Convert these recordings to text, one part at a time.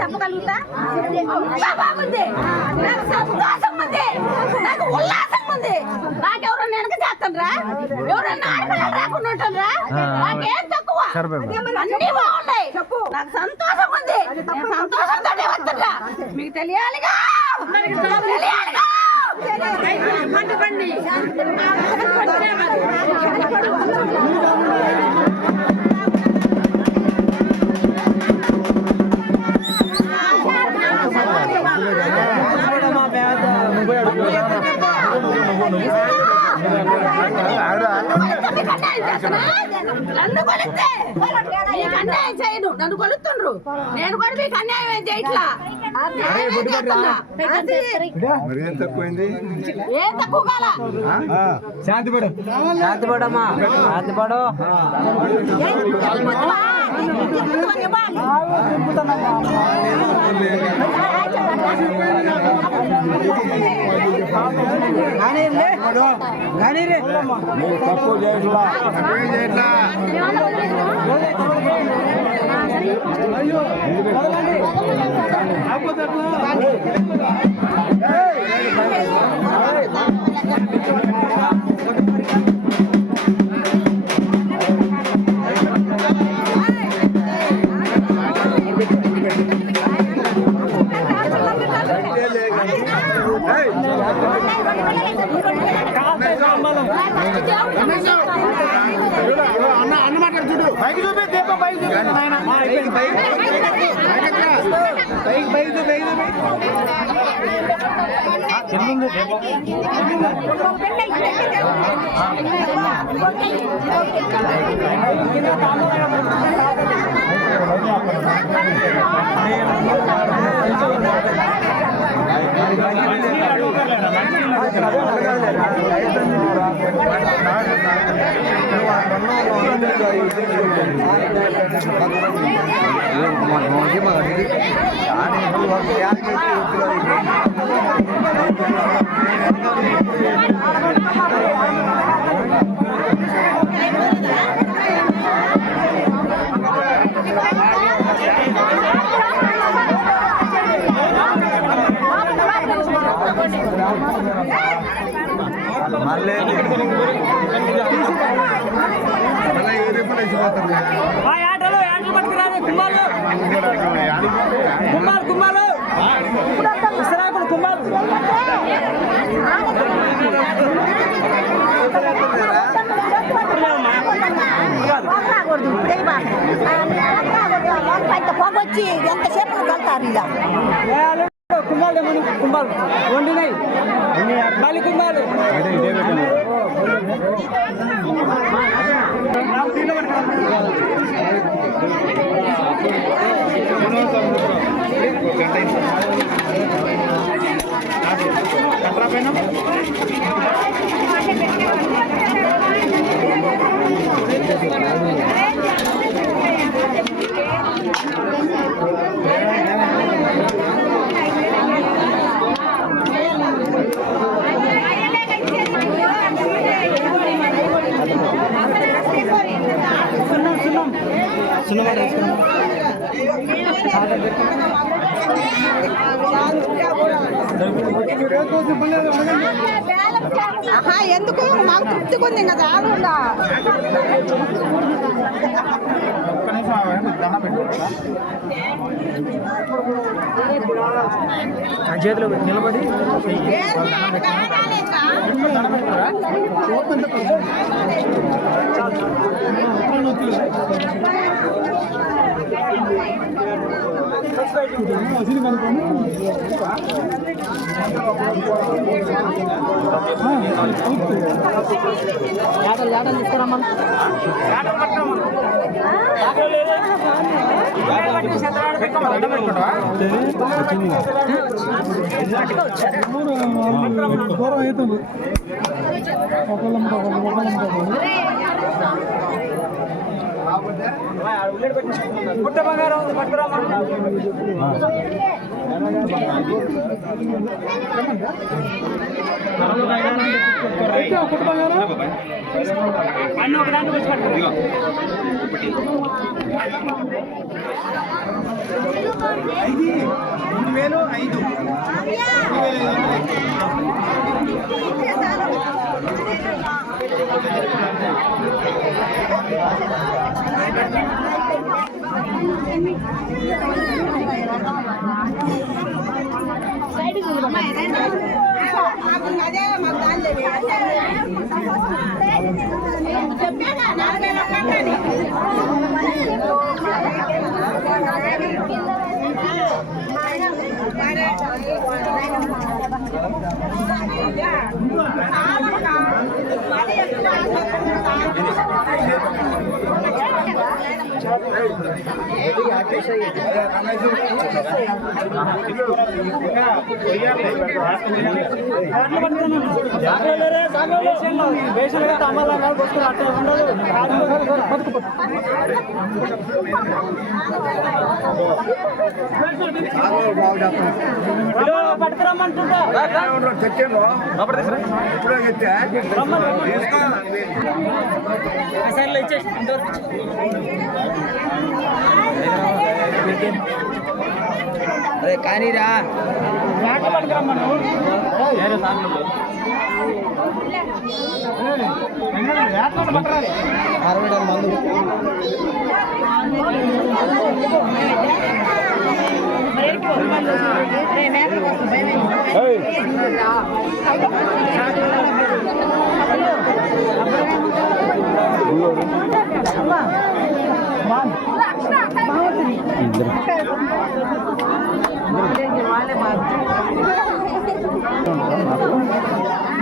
చెప్పగలుగుతా బాగుంది, నాకు సంతోషం ఉంది, నాకు ఉల్లాసం ఉంది. నాకెవరో వెనక చేస్తాను రా, ఎవరన్నా ఆడపిల్లలు రాకుండా ఉంటాను రా, నాకేం తక్కువ, అన్ని బాగున్నాయి. నాకు సంతోషం ఉంది, సంతోషంతో వస్తుందా మీకు తెలియాలిగా, తెలియాలిగా. నన్ను కొలుతుండ్రు, నేను కూడా మీకు అన్యాయం ఏం చేయట్లా. ఏం తక్కువైంది, ఏం తక్కువ కాల. శాంతిపడు శాంతిపడమ్మా, శాంతిపడు. తక్కువ చేయట్లా. అన్నమాట చూడు, పైకి చూపి దీపం, పైకి చూపి నాయన, పైకి చూపి కుమ్మాలు విశ్రాకులు కుమ్మాలు పొగ వచ్చి ఎంతసేపు కలుతారు ఇలా కుంభాలు కుంభాలు వండినాయి మళ్ళీ కుంభాలు ఎందుకు మాకు తృప్తిగా ఉంది కదా చేతిలో నిలబడి తీసుకురామని దూరం అవుతుంది పుట్ట బంగారం పట్టుకురామా అన్న ఒక దాంట్లో వచ్చి పట్టుకో अरे कहानी रहा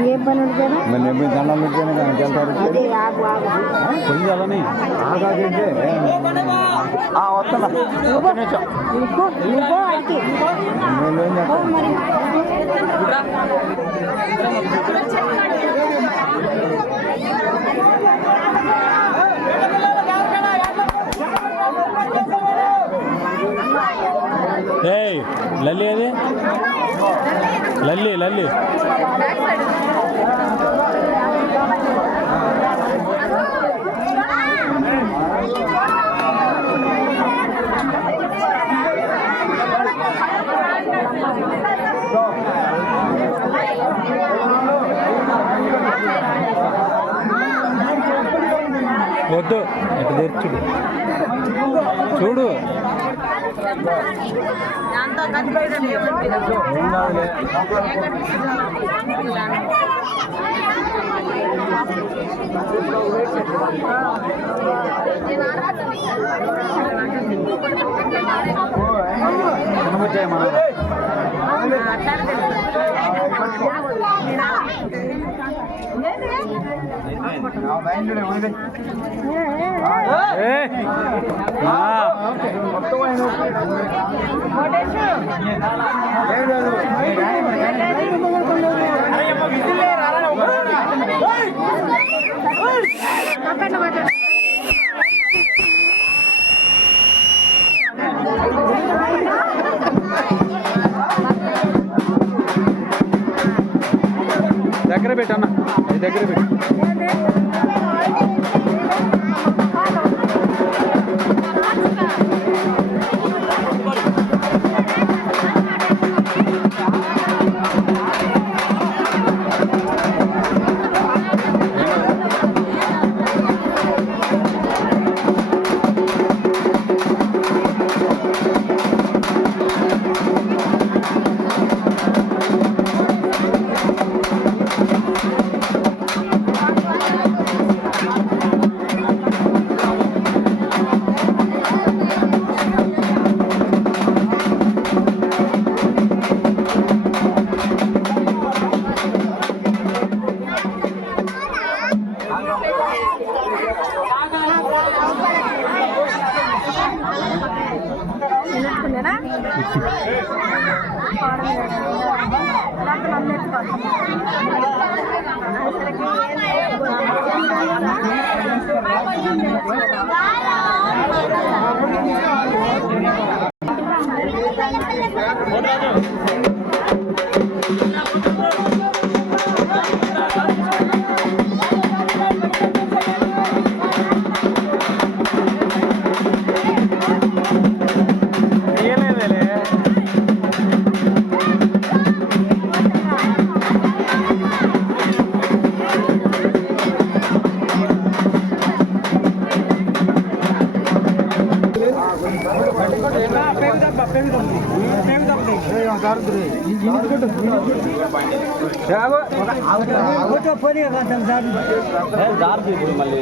ये बन मैंने भी जाना मिल जाने का चलता अरे आगो आगो कोई जाला नहीं आगा के आ होता ना इनको इनको आके मैं ले जा ఏయ్ లల్లి అది లల్లి లల్లి వద్దు ఇటు తెచ్చుడు చూడు అంతా కనిపించడం ఏమనిపించదు. దగ్గర పెట్టన్న, దగ్గర పెట్టు. మళ్ళీ